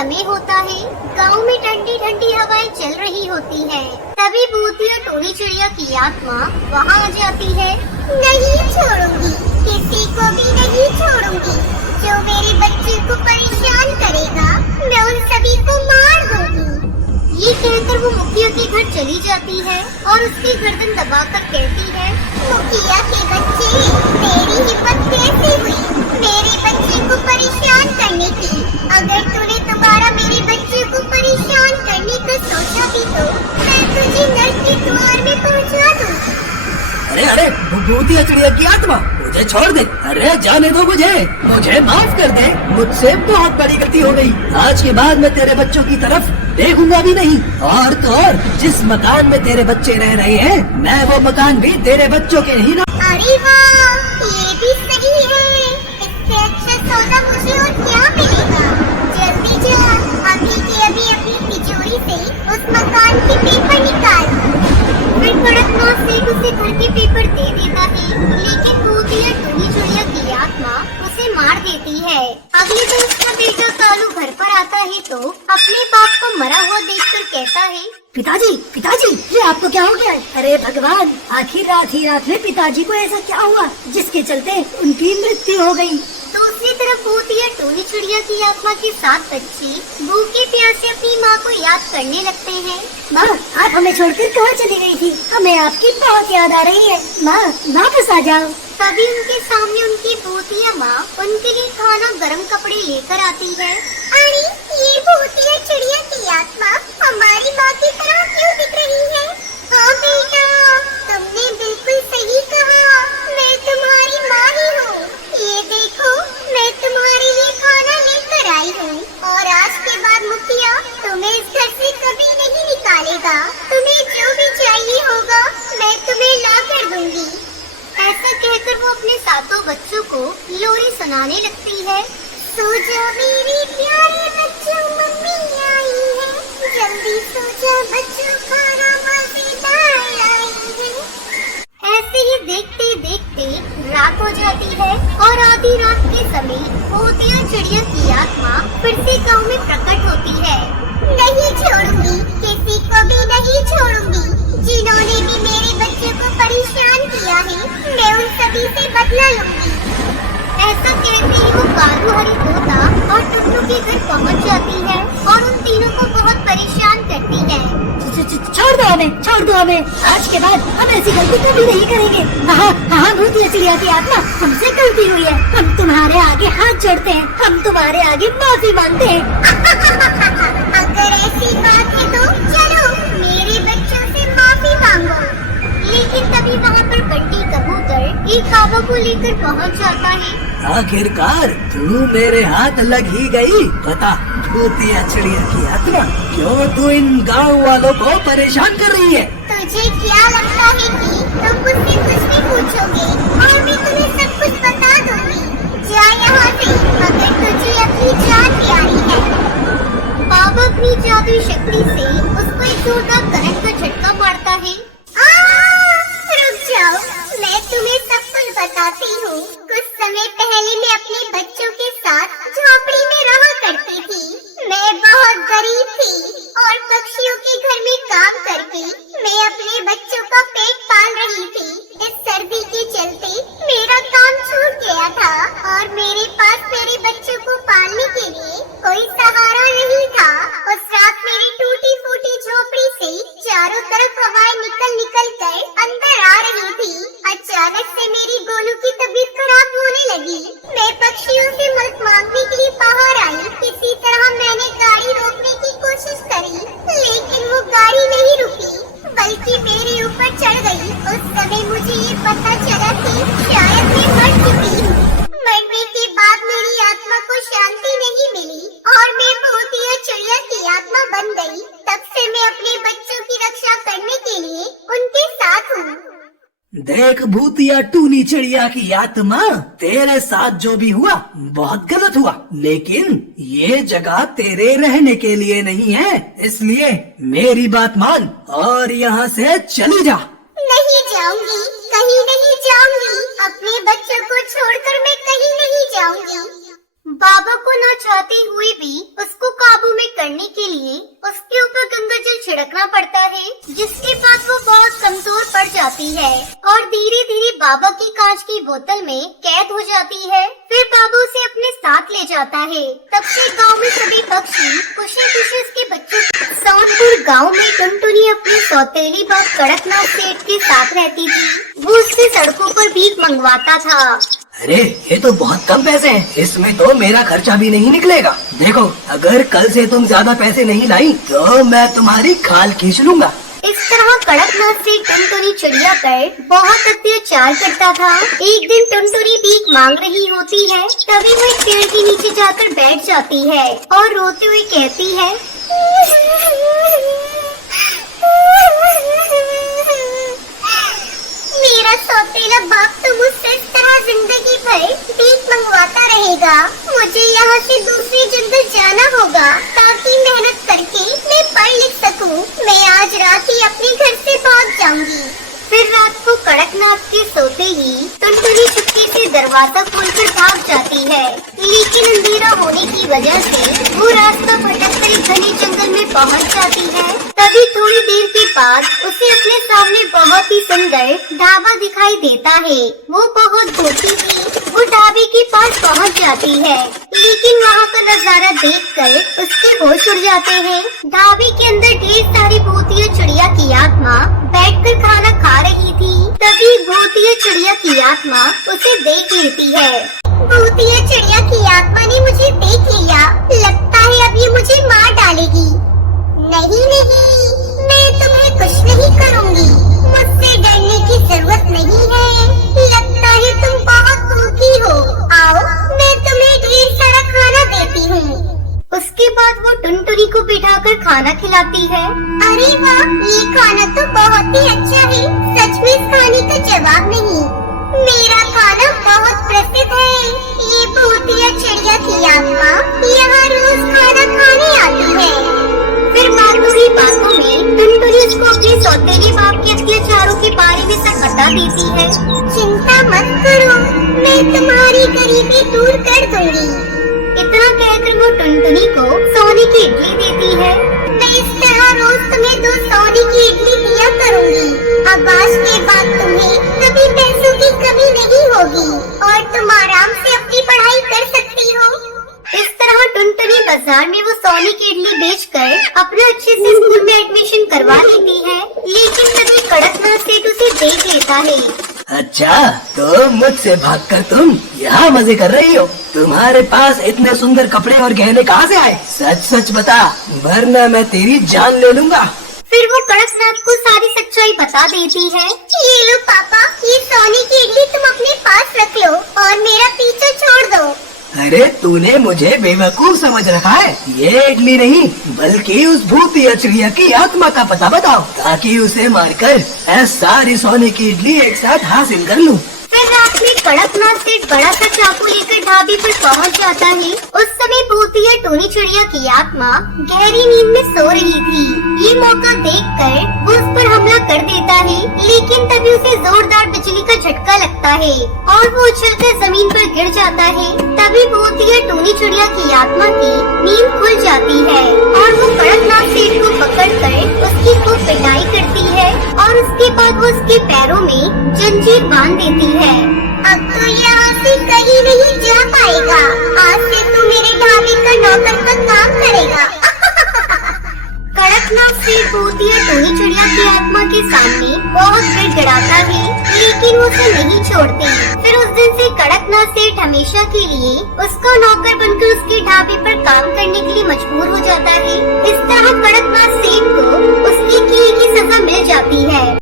समय होता है। गांव में ठंडी ठंडी हवाएं चल रही होती है। तभी भूती और टोनी चिड़िया की आत्मा वहाँ आ जाती है। नहीं छोड़ूंगी, किसी को भी नहीं छोड़ूंगी। जो मेरे बच्चे को परेशान करेगा मैं उन सभी को मार दूंगी। ये कहकर वो मुखिया के घर चली जाती है और उसकी गर्दन दबाकर कहती है, मुखिया के बच्चे, तेरी हिम्मत कैसे हुई मेरे बच्चे को परेशान करने की? अगर तूने दोबारा मेरे बच्चे को परेशान करने का सोचा भी तो मैं तुझे नर्क के द्वार में पहुंचा दूंगी। अरे अरे भूतिया चिड़िया की आत्मा, मुझे छोड़ दे। अरे जाने दो मुझे माफ कर दे। मुझसे बहुत बड़ी गलती हो गई। आज के बाद मैं तेरे बच्चों की तरफ देखूंगा भी नहीं। और तो और जिस मकान में तेरे बच्चे रह रहे हैं मैं वो मकान भी तेरे बच्चों के ही ना। अरे वाह, ये भी सही है। इससे अच्छा सौदा मुझे और क्या मिलेगा? जल्दी जा, अभी के अभी अपनी तिजोरी से उस मकान के पेपर निकाल। फिर कड़कनाथ सेठ उसे घर के पेपर दे देता है, लेकिन भूतिया टोनी चिड़िया की आत्मा उसे मार देती है। अगले दिन उसका बेटा कालू घर पर आता है तो अपने बाप को मरा हुआ देखकर कहता है, पिताजी, ये आपको क्या हो गया? अरे भगवान, आखिर रात में पिताजी को ऐसा क्या हुआ जिसके चलते उनकी मृत्यु हो गई? दूसरी तरफ भूतिया टोनी चिड़िया की आत्मा के 7 बच्चे भूखे प्यासे अपनी माँ को याद करने लगते हैं। माँ, आप हमें छोड़कर कहाँ चली गई थी? हमें आपकी बहुत याद आ रही है। माँ, वापस आ जाओ। तभी उनके सामने उनकी भूतिया माँ उनके लिए खाना गर्म कपड़े लेकर आती है। अरे ये भूतिया चिड़िया की आत्मा हमारी माँ की तरह क्यों दिख रही है? हाँ बेटा, तुमने बिल्कुल सही कहा, मैं तुम्हारी माँ ही हूँ। ये देखो, मैं तुम्हारे लिए खाना लेकर आई हूँ और आज के बाद मुखिया तुम्हें इस घर से कभी नहीं निकालेगा। तुम्हें जो भी चाहिए होगा मैं तुम्हें ला कर दूंगी। ऐसा कहकर वो अपने 7 बच्चों को लोरी सुनाने लगती है। सो जा मेरे प्यारे बच्चों, मम्मी आई है। जल्दी सो जा बच्चों, खाना मजेदार लाई है। ऐसे ही देखते देखते रात हो जाती है और आधी रात के समय भूतिया चिड़िया की आत्मा फिर से गाँव में प्रकट होती है। नहीं छोड़ूंगी, किसी को भी नहीं छोड़ूंगी। जिन्होंने भी मेरे बच्चे को परेशान किया है मैं उन सभी से बदला लूंगी। ऐसा कहते ही वो कालू, हरी तोता और टुकटुक के घर पहुंच जाती है और उन तीनों को बहुत परेशान करती है। छोड़ दो हमें। आज के बाद हम ऐसी गलती कभी नहीं करेंगे। हाँ, भूतिया चिड़िया की आत्मा, हमसे गलती हुई है। हम तुम्हारे आगे हाथ जोड़ते हैं, हम तुम्हारे आगे माफी मांगते हैं। अगर ऐसी बात है तो चलो मेरे बच्चों से माफी मांगो। लेकिन तभी वहाँ पर बंटी कबूतर एक हवा को लेकर पहुँच जाता है। आखिरकार तू मेरे हाथ लग ही गई। बता भूतिया चिड़िया की आत्मा, क्यों तू इन गाँव वालों को परेशान कर रही है? तुझे क्या लगता है कि तुम मुझसे कुछ भी पूछोगे और मैं तुम्हें सब कुछ बता दूंगी? जा यहाँ से, अगर तुझे अपनी जान प्यारी है। बाबा अपनी जादुई शक्ति से उसको एक जोरदार करंट का झटका मारता है। रुक जाओ, मैं तुम्हें सब कुछ बताती हूँ। कुछ समय पहले मैं अपने बच्चों के साथ झोपड़ी में रहा करती थी। मैं बहुत गरीब थी और पक्षियों के घर में काम करके मैं अपने बच्चों का पेट पाल रही थी। इस सर्दी के चलते मेरा काम छूट गया था और मेरे पास मेरे बच्चों को पालने के लिए कोई सहारा नहीं था। उस रात मेरी टूटी फूटी झोपड़ी से चारों तरफ हवाएं निकल कर अंदर आ रही थी। अचानक से मेरी गोलू की तबीयत खराब होने लगी। मैं पक्षियों से मदद मांगने के लिए बाहर आई। किसी तरह मैंने गाड़ी रोकने की कोशिश करी, लेकिन वो गाड़ी नहीं रुकी बल्कि मेरे ऊपर चढ़ गई। उस समय मुझे ये पता चला कि शायद मैं मर चुकी हूँ। मरने के बाद मेरी आत्मा को शांति नहीं मिली और मैं भूतिया चिड़िया की आत्मा बन गई। तब से मैं अपने बच्चों की रक्षा करने के लिए उनके साथ हूँ। देख भूतिया टूनी चिड़िया की आत्मा, तेरे साथ जो भी हुआ बहुत गलत हुआ, लेकिन ये जगह तेरे रहने के लिए नहीं है। इसलिए मेरी बात मान और यहाँ से चली जा। नहीं जाऊंगी, कहीं नहीं जाऊंगी। अपने बच्चों को छोड़कर मैं कहीं नहीं जाऊंगी। बाबा को न चाहते हुए भी उसको काबू में करने के लिए उसके ऊपर गंगा जल छिड़कना पड़ता है, जिसके बाद वो बहुत कमजोर पड़ जाती है और धीरे धीरे बाबा की कांच की बोतल में कैद हो जाती है। फिर बाबा उसे अपने साथ ले जाता है। तब से गांव में सभी पक्षी खुशी खुशी उसके बच्चों। सोनपुर गांव में टुनटुनी अपनी सौतेली बाप कड़कनाथ सेठ के साथ रहती थी। वो उससे सड़कों पर भीख मंगवाता था। अरे ये तो बहुत कम पैसे हैं, इसमें तो मेरा खर्चा भी नहीं निकलेगा। देखो, अगर कल से तुम ज्यादा पैसे नहीं लाई तो मैं तुम्हारी खाल खींच लूंगा। इस तरह कड़कनाथ से टुनटुनी चिड़िया पर बहुत अत्याचार करता था। एक दिन टुनटुनी भीख मांग रही होती है, तभी वो एक पेड़ के नीचे जाकर बैठ जाती है और रोते हुए कहती है, मेरा सौतेला बाप तो मुझसे इस तरह जिंदगी भर भीख मंगवाता रहेगा। मुझे यहाँ से दूसरी जंगल जाना होगा ताकि मेहनत करके मैं पढ़ लिख सकूं। मैं आज रात ही अपने घर से भाग जाऊंगी। फिर रात को कड़कनाथ के सोते ही टुनटुनी चुपके से दरवाजा खोलकर भाग जाती है, लेकिन अंधेरा होने की वजह से वो रास्ता भटककर एक घने जंगल में पहुंच जाती है। तभी थोड़ी देर के बाद उसे अपने सामने बहुत ही सुंदर ढाबा दिखाई देता है। वो बहुत भूखी थी। वो ढाबे के पास पहुंच जाती है, लेकिन वहाँ का नजारा देखकर उसके होश उड़ जाते हैं। ढाबे के अंदर ढेर सारी भूतिया चिड़िया की आत्मा बैठकर खाना खा रही थी। तभी भूतिया चिड़िया की आत्मा उसे देख लेती है। भूतिया चिड़िया की आत्मा ने मुझे देख लिया। लगता है अब ये मुझे मार डालेगी। नहीं नहीं, मैं तुम्हें कुछ नहीं करूँगी। मुझसे डरने की जरूरत नहीं है। लगता है तुम बहुत भूखी हो। आओ, मैं तुम्हें ढेर सारा खाना देती हूँ। उसके बाद वो टुनटुनी को बिठाकर खाना खिलाती है। अरे वाह, ये खाना तो बहुत ही अच्छा है। सच में इस खाने का जवाब नहीं। मेरा खाना बहुत प्रसिद्ध है। ये भूतिया चिड़िया की आत्मा यहाँ रोज खाना खाने आती है। फिर बातों ही बातों में टुनटुनी उसको अपने सौतेले बाप के अत्याचारों के बारे में सब बता देती है। चिंता मत करो, मैं तुम्हारी गरीबी दूर कर दूंगी। इतना कहकर वो टुनटुनी को सोने की इडली देती है। मैं इस तरह रोज तुम्हें 2 सोने की इडली दिया करूंगी। अब आज के बाद तुम्हें कभी पैसों की कमी नहीं होगी और तुम आराम से अपनी पढ़ाई कर सकती हो। इस तरह टुनटुनी बाजार में वो सोने की इडली बेचकर अपने अच्छे से स्कूल में एडमिशन करवा लेती है। लेकिन तभी कड़कनाथ सेठ उसे देख लेता है। अच्छा, तो मुझसे भागकर तुम यहाँ मजे कर रही हो? तुम्हारे पास इतने सुंदर कपड़े और गहने कहाँ से आए? सच सच बता, वरना मैं तेरी जान ले लूंगा। फिर वो कड़कनाथ को सारी सच्चाई बता देती है। ये लो पापा, ये सोने की इडली तुम अपने पास रख लो और मेरा पीछा छोड़ दो। अरे तूने मुझे बेवकूफ समझ रखा है? ये इडली नहीं, बल्कि उस भूतिया चिड़िया की आत्मा का पता बताओ, ताकि उसे मारकर सारी सोने की इडली एक साथ हासिल कर लूं। फिर रात में कड़कनाथ सेठ बड़ा सा चाकू लेकर ढाबे पर पहुंच जाता है। उस समय भूतिया टोनी चिड़िया की आत्मा गहरी नींद में सो रही थी। ये मौका देखकर वो उस पर हमला कर देता है, लेकिन तभी उसे जोरदार बिजली का झटका लगता है और वो उछलकर जमीन पर गिर जाता है। तभी भूतिया टोनी चिड़िया की आत्मा की नींद खुल जाती है और वो कड़कनाथ सेठ को पकड़कर उसकी खूब पिटाई करती है और उसके बाद वो उसके पैरों में जंजीर बांध देती है। अब तो यहाँ से कहीं नहीं जा पाएगा। आज से तू मेरे ढाबे का नौकर का काम करेगा। कड़कनाथ सेठ भूतिया टोनी चिड़िया की आत्मा के सामने बहुत गिड़गिड़ाता है, लेकिन वो उसे नहीं छोड़ते। फिर उस दिन से कड़कनाथ सेठ हमेशा के लिए उसका नौकर बनकर उसके ढाबे पर काम करने के लिए मजबूर हो जाता है। इस तरह कड़कनाथ सेठ को उसकी की सजा मिल जाती है।